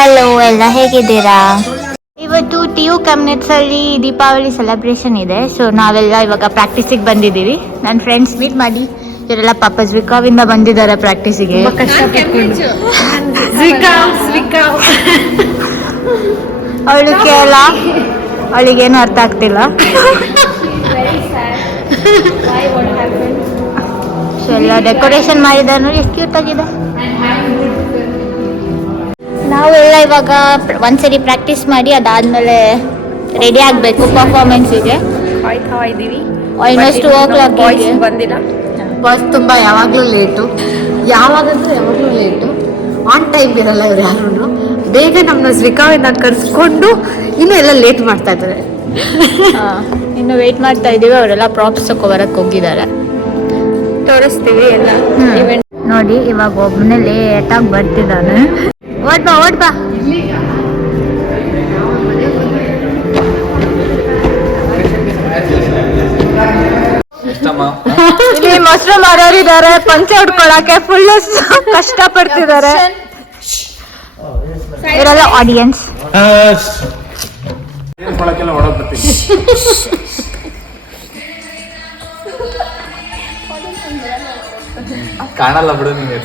Hello, ಎಲ್ಲ ಹೇಗಿದ್ದೀರಾ? ಇವತ್ತು TU ಕಮ್ಯುನಿಟ್ಸ್ ಅಲ್ಲಿ ದೀಪಾವಳಿ ಸೆಲೆಬ್ರೇಷನ್ ಇದೆ. ಸೊ ನಾವೆಲ್ಲ ಇವಾಗ ಪ್ರಾಕ್ಟೀಸಿಗೆ ಬಂದಿದ್ದೀವಿ. ನನ್ನ ಫ್ರೆಂಡ್ಸ್ ಮೀಟ್ ಮಾಡಿ ಇವರೆಲ್ಲ ಪಾಪ ಜ್ವಿಕಾವಿಂದ ಬಂದಿದ್ದಾರೆ ಪ್ರಾಕ್ಟೀಸಿಗೆ. ಅವಳು ಕೇಳ, ಅವಳಿಗೇನು ಅರ್ಥ ಆಗ್ತಿಲ್ಲ. ಸೊ ಎಲ್ಲ ಡೆಕೋರೇಷನ್ ಮಾಡಿದ್ದಾರೆ ನೋಡಿ, ಎಷ್ಟು ಕ್ಯೂಟ್ ಆಗಿದೆ. ನಾವೆಲ್ಲ ಇವಾಗ ಒಂದ್ಸರಿ ಪ್ರಾಕ್ಟೀಸ್ ಮಾಡಿ ಅದಾದ್ಮೇಲೆ ರೆಡಿ ಆಗಬೇಕು ಪರ್ಫಾರ್ಮೆನ್ಸಿಗೆ. ಆಲ್ಮೋಸ್ಟ್ 2 o'clock ಬಂದಿಲ್ಲ. ಬಸ್ ತುಂಬ ಯಾವಾಗಲೂ ಲೇಟು, ಯಾವಾಗಲೂ ಲೇಟು. ಆನ್ ಟೈಮ್ ಇರಲ್ಲ ಇವ್ರು ಯಾರು. ಬೇಗ ನಮ್ಮನ್ನ ಜ್ವಿಕಾವಿಂದ ಕರ್ಸ್ಕೊಂಡು ಇನ್ನೂ ಎಲ್ಲ ಲೇಟ್ ಮಾಡ್ತಾ ಇದ್ದಾರೆ. ಇನ್ನು ವೆಯ್ಟ್ ಮಾಡ್ತಾ ಇದ್ದೀವಿ. ಅವರೆಲ್ಲ ಪ್ರಾಪ್ಸ್ ತಗೊಬರಕ್ಕೆ ಹೋಗಿದ್ದಾರೆ. ತೋರಿಸ್ತೀವಿ ಎಲ್ಲ ನೋಡಿ. ಇವಾಗ ಒಬ್ಬನೇ ಲೇಟಾಗಿ ಬರ್ತಿದ್ದಾನೆ. ಓಡ್ ಬಾ ಇಲ್ಲಿ ಮೊಸರು ಮಾರೋರಿದ್ದಾರೆ. ಪಂಚೆ ಉಟ್ಕೊಳಕ್ಕೆ ಫುಲ್ ಕಷ್ಟ ಪಡ್ತಿದ್ದಾರೆ. ಇವರೆಲ್ಲ ಆಡಿಯನ್ಸ್. ಕಾಣಲ್ಲ ಬಿಡು ನಿಂಗೆ.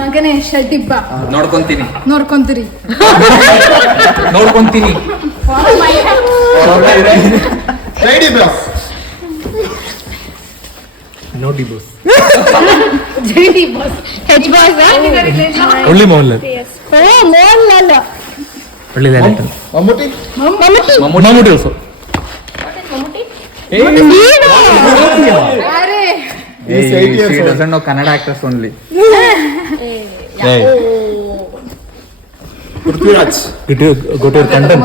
ಮಗನೇ ಶೆಡ್ಡಿಬ್ಬ ನೋಡ್ಕೊಂತೀನಿ. ನೋಡಿ ಬಾಸ್. ಹೆಚ್ ಬಾಸ್ ಒಳ್ಳೆ ಮೌಲ್ಯ. Mammootty also. She doesn't know Kannada actors only. Prithviraj, go to your content.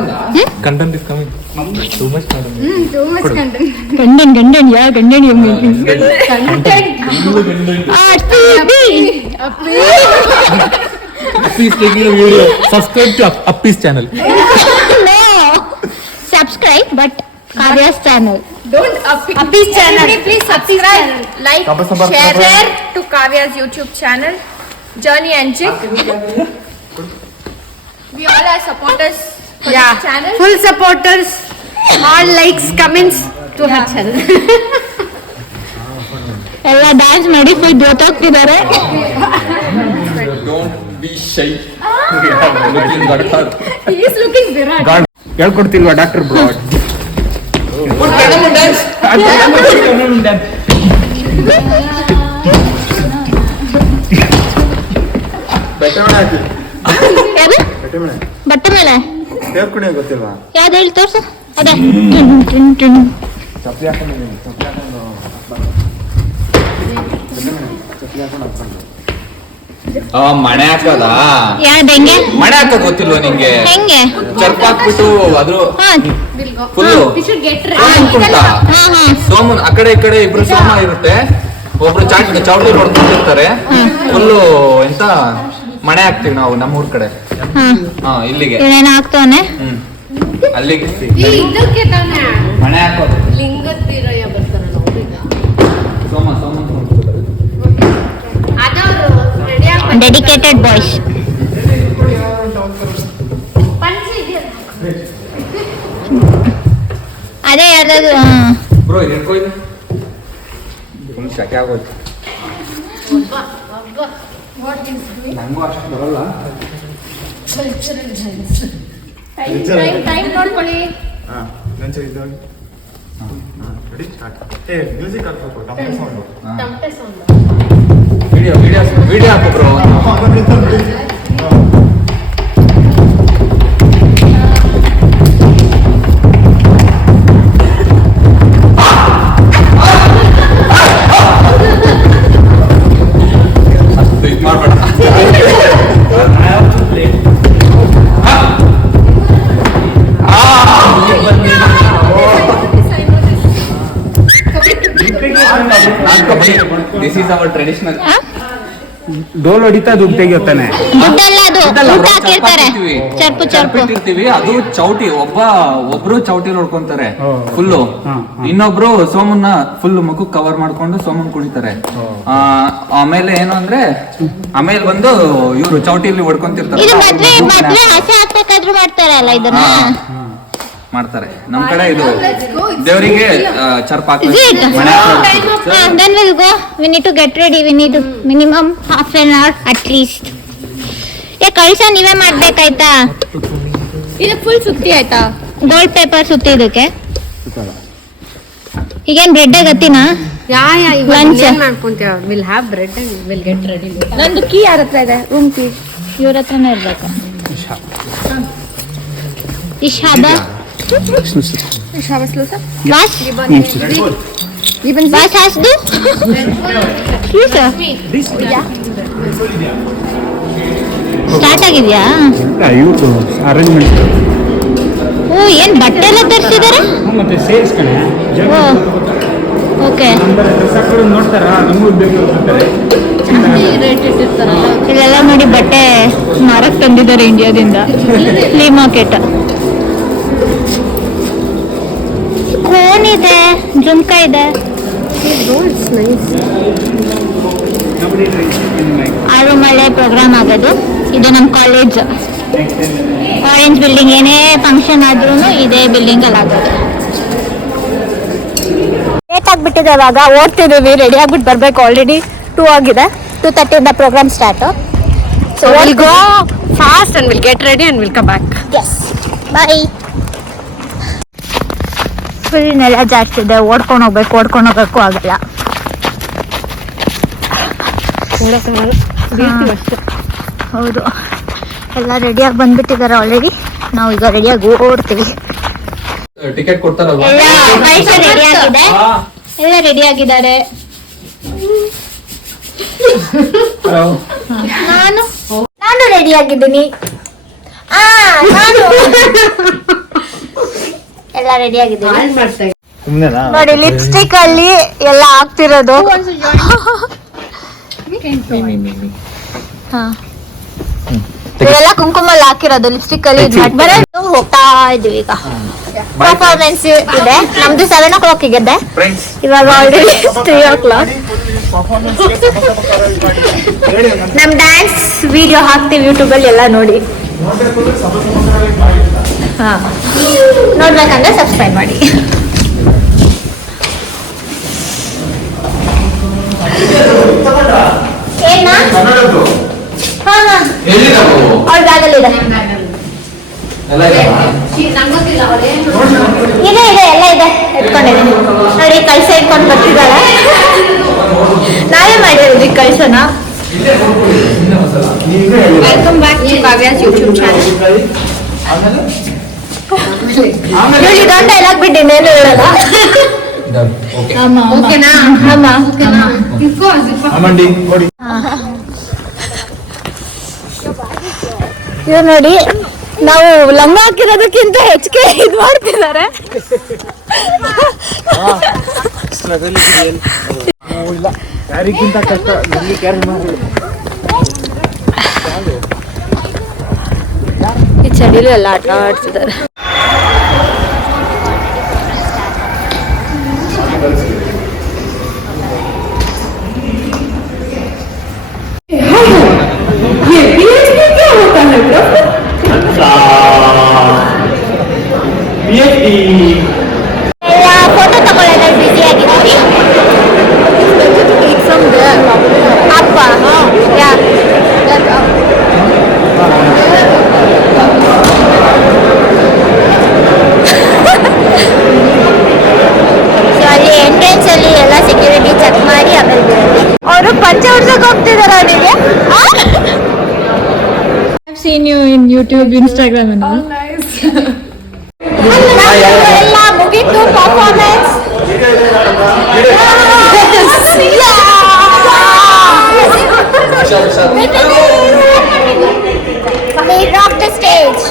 Content is coming. Too much content. ಗಂಡನ್ ಯಾ ಗಂಡನ್ Appi is taking a video. Subscribe to Appi's channel. No, subscribe but Kavya's channel. Don't Appi's channel. Please subscribe, like, share to Kavya's YouTube channel, Journey and Chick. We all are supporters for this channel. Full supporters, all likes, comments to her channel. ಎಲ್ಲ dance ಮಾಡಿ full ಜೋತಾಗ್ತಿದ್ದಾರೆ. Don't be shy. He is looking Virat. ಹೇಳ್ಕೊಡ್ತಿಲ್ವಾ doctor bro? ಬಟ್ಟೆ ಮೇಲೆ ಗೊತ್ತಿಲ್ವಾ? ಯಾವ್ದು ಹೇಳಿ ತೋರ್ಸು. ಅದೇ ಮಣೆ ಹಾಕೋದಾ? ಯಾವ್ದು ಹೆಂಗೆ ಮಣೆ ಹಾಕೋ ಗೊತ್ತಿಲ್ವಾ ನಿಂಗೆ? ಹೆಂಗೆ ಚರ್ಪ ಹಾಕ್ಬಿಟ್ಟು ಅದ್ರ ಫುಲ್ಲು ಸೋಮನ್ ಆ ಕಡೆ ಈ ಕಡೆ ಇಬ್ರು ಸೋಮ ಇರುತ್ತೆ. ಒಬ್ರು ಚೌಟ್ರಿ ಹೊಡ್ಕೊಂಡಿರ್ತಾರೆ. ಫುಲ್ಲು ಎಂತ ಮಣೆ ಹಾಕ್ತಿವಿ ನಾವು ನಮ್ಮೂರ್ ಕಡೆ. ಇಲ್ಲಿಗೆ ಏನೇನು ಹಾಕ್ತವನೆ ಅಲ್ಲಿಗೆ ಮಣೆ ಹಾಕೋದು. Soman dedicated boys. ಅದೇ ಯಾರ್ದಾದ್ರು ಬ್ರೋ ಇದು ಹಿಡ್ಕೊಯ್ದು ಫುಲ್ ಶಕೆ ಆಗೋಯ್ತು. ನಂಗೂ ಅಷ್ಟು ಬರಲ್ಲ. ಟೈಮ್ ನೋಡ್ಕೊಳ್ಳಿ. ವಿಡಿಯೋ ಹಾಕು bro. This is our traditional. ಡೋಲ್ ಹೊಡಿತಾ ದುಡ್ಡು ತೆಗಿಯುತ್ತಾನೆ. ದುಡ್ಡಲ್ಲ ಅದು ಊಟ ಹಾಕಿರ್ತಾರೆ ಚರ್ಪು ಇರ್ತೀವಿ ಅದು ಚೌಟಿ ಒಬ್ರು ಚೌಟಿ ನೋಡ್ಕೊಂತಾರೆ ಓ. ಫುಲ್ಲು, ಹಾ. ಇನ್ನೊಬ್ರು ಸೋಮನ್ನ ಫುಲ್ ಮುಖ ಕವರ್ ಮಾಡ್ಕೊಂಡು ಸೋಮನ್ ಕುಣಿತಾರೆ. ಆಮೇಲೆ ಏನು ಅಂದ್ರೆ ಆಮೇಲೆ ಬಂದು ಇವ್ರು ಚೌಟಿಲಿ ಹೊಡ್ಕೊಂತಿರ್ತಾರೆ. ಇದು ಮದ್ವೆ ಹಸೆ ಹಾಕ್ಬೇಕಾದ್ರೂ ಮಾಡ್ತಾರಲ್ಲ ಇದನ್ನ. ಮಾಡ್ತಾರೆ ನಮ್ ಕಡೆ ಇದು ದೇವರಿಗೆ ಚರ್ಪ Is it? Then we'll go. We need to get ready. We need to minimum half an hour at least. ಕಳ್ಸ ನೀವೇ ಮಾಡ್ಬೇಕಾಯ್ತಾ? ಇದು ಫುಲ್ ಸುತ್ತಿ ಆಯ್ತಾ? ಗೋಲ್ಡ್ ಪೇಪರ್ ಸುತ್ತಿ ಇದಕ್ಕೆ. ಈಗೇನ್ ಬ್ರೆಡ್ ಗತ್ತಿನಾ? ಲಂಚ್ ಮಾಡ್ಕೊಂತೀವಿ. Will have bread and will get ready. ನಂದು ಕೀ ಯಾರ ಹತ್ರ ಇದೆ? ರೂಮ್ ಕೀ ಇವ್ರ ಹತ್ರನೇ ಇರ್ಬೇಕು. ಇಶಾದ ಶಾಬಾಸ್ ಲೋಸಾ ವಾಸ್ even ವಾಸ್ ಹ್ಯಾಸ್ ಡು ಸ್ಟಾರ್ಟ್ ಆಗಿದ್ಯಾ? ಇವ್ರು ಅರೇಂಜ್ಮೆಂಟ್. ಓ ಏನ್ ಬಟ್ಟೆ ಎಲ್ಲ ತರಿಸಿದಾರೆ? ಮತ್ತೆ ಸೇಲ್ಸ್ ಕಣೆ. ಓ ಓಕೆ. ನೋಡ್ತಾರ ನಮಗೂ ಬೇಕು ಅಂತಾರೆ. ಇಲ್ಲೆಲ್ಲ ನೋಡಿ ಬಟ್ಟೆ ಮಾರಕ್ ತಂದಿದ್ದಾರೆ ಇಂಡಿಯಾದಿಂದ. Flee market. ಕೋನ್ ಇದೆ, ಜುಮ್ಕ ಇದೆ. ಆರು ಮಳೆ ಪ್ರೋಗ್ರಾಮ್ ಆಗೋದು ಇದು ನಮ್ಮ ಕಾಲೇಜ್ ಆರೆಂಜ್ ಬಿಲ್ಡಿಂಗ್. ಏನೇ ಫಂಕ್ಷನ್ ಆದ್ರೂ ಇದೇ ಬಿಲ್ಡಿಂಗ್ ಅಲ್ಲಿ ಆಗೋದು. ಲೇಟ್ ಆಗ್ಬಿಟ್ಟಿದೆ, ಇವಾಗ ಓಡ್ತಿದ್ದೀವಿ, ರೆಡಿ ಆಗ್ಬಿಟ್ಟು ಬರ್ಬೇಕು. ಆಲ್ರೆಡಿ 2 ಆಗಿದೆ. 2:30 program start. So we'll go fast and we'll get ready and we'll come back. Yes boy. Full ನೆಲ ಜಾಸ್ತಿ ಇದೆ, ಓಡ್ಕೊಂಡು ಹೋಗ್ಬೇಕು ಆಗಲ್ಲ. ಹೌದು, ಎಲ್ಲ ರೆಡಿಯಾಗಿ ಬಂದ್ಬಿಟ್ಟಿದ್ದಾರೆ ಆಲ್ರೆಡಿ. ನಾವು ಈಗ ರೆಡಿಯಾಗಿ ಓಡ್ತೀವಿ. ಟಿಕೆಟ್ ಕೊಡ್ತಾರಲ್ವಾ? ಎಲ್ಲ ರೆಡಿ ಆಗಿದ್ದಾರೆ. ನಾನು ರೆಡಿ ಆಗಿದ್ದೀನಿ. ಎಲ್ಲ ರೆಡಿ ಆಗಿದ್ದೀನಿ ನೋಡಿ. ಲಿಪ್ಸ್ಟಿಕ್ ಅಲ್ಲಿ ಎಲ್ಲ ಆಗ್ತಿರೋದು. ಇವೆಲ್ಲ ಕುಂಕುಮಲ್ಲಿ ಹಾಕಿರೋದು, ಲಿಪ್ಸ್ಟಿಕ್ ಅಲ್ಲಿ ಹೋಗ್ತಾ ಇದೀವಿ. ಈಗ ಪರ್ಫಾರ್ಮೆನ್ಸ್ ಇದೆ ನಮ್ದು 7 o'clock ಇದೆ. ಇವಾಗ ಆಲ್ರೆಡಿ 3 o'clock. ನಮ್ ಡ್ಯಾನ್ಸ್ ವಿಡಿಯೋ ಹಾಕ್ತೀವಿ ಯೂಟ್ಯೂಬ್ ಅಲ್ಲಿ, ಎಲ್ಲ ನೋಡಿ. ನೋಡ್ಬೇಕಂದ್ರೆ ಸಬ್ಸ್ಕ್ರೈಬ್ ಮಾಡಿ. ಅವ್ರ ಬ್ಯಾಗಲ್ಲಿ ಇದೆ. ಇದೆ ಎಲ್ಲ ಇದೆ, ಎತ್ಕೊಂಡಿದ್ದೀನಿ ನೋಡಿ. ಕಳ್ಸ ಇಟ್ಕೊಂಡು ಬರ್ತಿದ್ದಾಳೆ. ನಾವೇ ಮಾಡಿರೋದು ಈ ಕಳ್ಸನ. Welcome back to Kavya's YouTube channel. ನೋಡಿ ಇದೊಂದು ಡೈಲಾಗ್ ಬಿಟ್ಟು ಇನ್ನೇನು ಹೇಳಲ್ಲ. ಓಕೆನಾ? ಇವ್ರು ನೋಡಿ, ನಾವು ಲಂಗ ಹಾಕಿರೋದಕ್ಕಿಂತ ಹೆಚ್ಚಿಗೆ ಇದು ಮಾಡ್ತಿದ್ದಾರೆ. ಯಾರಿಗಿಂತ ಕಷ್ಟ ನನಗೆ ಕ್ಯಾರಿ ಮಾಡಿ. ಈ ಚಳಿಲು ಎಲ್ಲ ಆಟ ಆಡ್ತಿದ್ದಾರೆ. ಫೋಟೋ ತಗೊಳ್ಳೋದ್ರಲ್ಲಿ ಬ್ಯುಸಿ ಆಗಿದ್ದೀವಿ. ಅಪ್ಪ ಸೊ ಅಲ್ಲಿ ಎಂಟ್ರೆನ್ಸ್ ಅಲ್ಲಿ ಎಲ್ಲ ಸೆಕ್ಯೂರಿಟಿ ಚೆಕ್ ಮಾಡಿ ಆಮೇಲೆ ಬಿಡೋದು. ಅವರು ಪಂಚೆ ಉಡ್ಸಕ್ ಹೋಗ್ತಿದಾರ ಅವನಿಗೆ. I've seen you in YouTube, Instagram and all. ಎಲ್ಲ ಮುಗೀತು performance. We rocked the stage.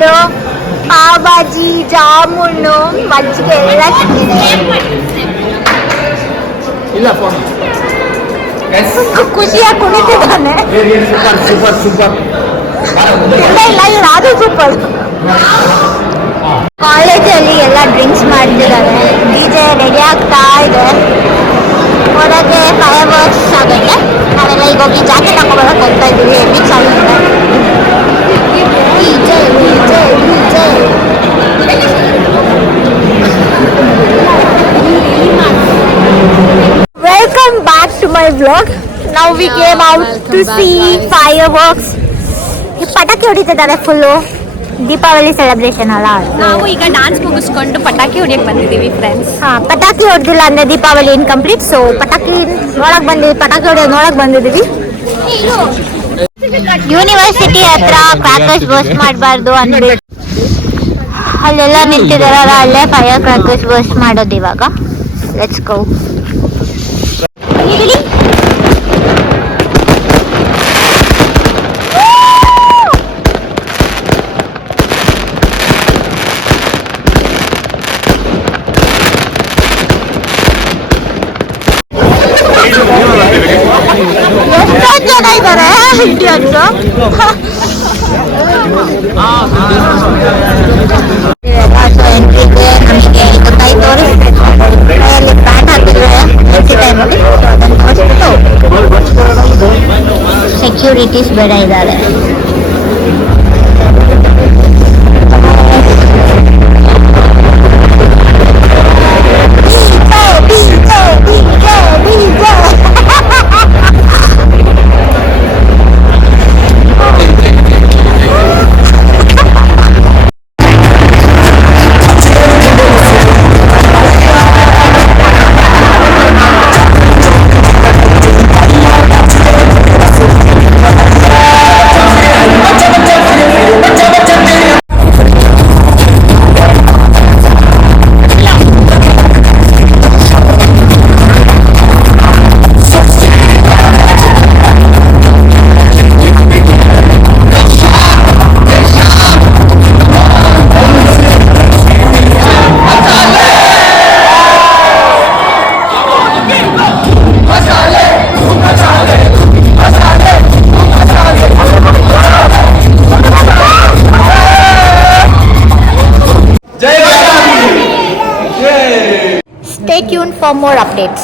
Bread, pav bhaji, jamun, ಮಜ್ಜಿಗೆ ಎಲ್ಲ ಸಿಕ್ಕಿದೆ. ಇಲ್ಲ ಫೋನ್ ಖುಷಿಯಾಗಿ ಕುಣಿತಿದ್ದಾನೆ. ಸೂಪರ್ ಸೂಪರ್ ಇಲ್ಲ ಅದು ಸೂಪರ್. ಕಾಲೇಜಲ್ಲಿ ಎಲ್ಲ ಡ್ರಿಂಕ್ಸ್ ಮಾಡ್ತಿದ್ದಾರೆ. ಡಿಜೆ ರೆಡಿ ಆಗ್ತಾ ಇದೆ. ಹೊರಗೆ ಫೈರ್ ವರ್ಕ್ಸ್ ಆಗುತ್ತೆ. ನಾವೆಲ್ಲ ಈಗ ಹೋಗಿ ಜಾಕೆಟ್ ಹಾಕೊಂಡ್ಬರಕ್ಕೆ ಹೋಗ್ತಾ ಇದ್ದೀವಿ. ಹೆವಿ ಚೆನ್ನಾಗಿದೆ. Welcome back to my vlog. Now we came out to see fireworks. ಪಟಾಕಿ ಹೊಡಿತಿದ್ದಾರೆ ಫುಲ್ಲು. ದೀಪಾವಳಿ ಸೆಲೆಬ್ರೇಷನ್ ಅಲ್ಲ. ನಾವು ಈಗ ಡಾನ್ಸ್ ಮುಗಿಸ್ಕೊಂಡು ಪಟಾಕಿ ಹೊಡಿಯಕ್ಕೆ ಬಂದಿದ್ದೀವಿ ಫ್ರೆಂಡ್ಸ್. ಪಟಾಕಿ ಹೊಡೆದಿಲ್ಲ ಅಂದ್ರೆ ದೀಪಾವಳಿ ಇನ್ಕಂಪ್ಲೀಟ್. ಸೊ ಪಟಾಕಿ ಪಟಾಕಿ ಹೊಡೆಯೋದು ನೋಡಕ್ ಬಂದಿದ್ದೀವಿ. ಯೂನಿವರ್ಸಿಟಿ ಹತ್ರ ಕ್ರಾಕರ್ಸ್ ಬರ್ಸ್ಟ್ ಮಾಡಬಾರ್ದು ಅಂದ್ಬಿಟ್ಟು ಅಲ್ಲೆಲ್ಲ ನಿಂತಿದಾರಲ್ಲ, ಅಲ್ಲೇ ಫೈರ್ ಕ್ರಾಕರ್ಸ್ ಬರ್ಸ್ಟ್ ಮಾಡೋದು ಇವಾಗ. Let's go. ಎಷ್ಟೊಂದು ಜನ ಇದ್ದಾರೆ ಇಂಡಿಯನ್ಸ್. ಎಂಟ್ರಿಗೆ ನಮಗೆ ಇದು ಕೈ ತೋರಿಸ್ಬೇಕು. ಕೈಯಲ್ಲಿ ಪ್ಯಾಂಟ್ ಹಾಕಿದ್ರೆ ಟೈಮಲ್ಲಿ ಅದನ್ನು ತೋರಿಸ್ಬಿಟ್ಟು ಸೆಕ್ಯೂರಿಟೀಸ್ ಬೇಡ ಇದ್ದಾರೆ. Stay tuned for more updates.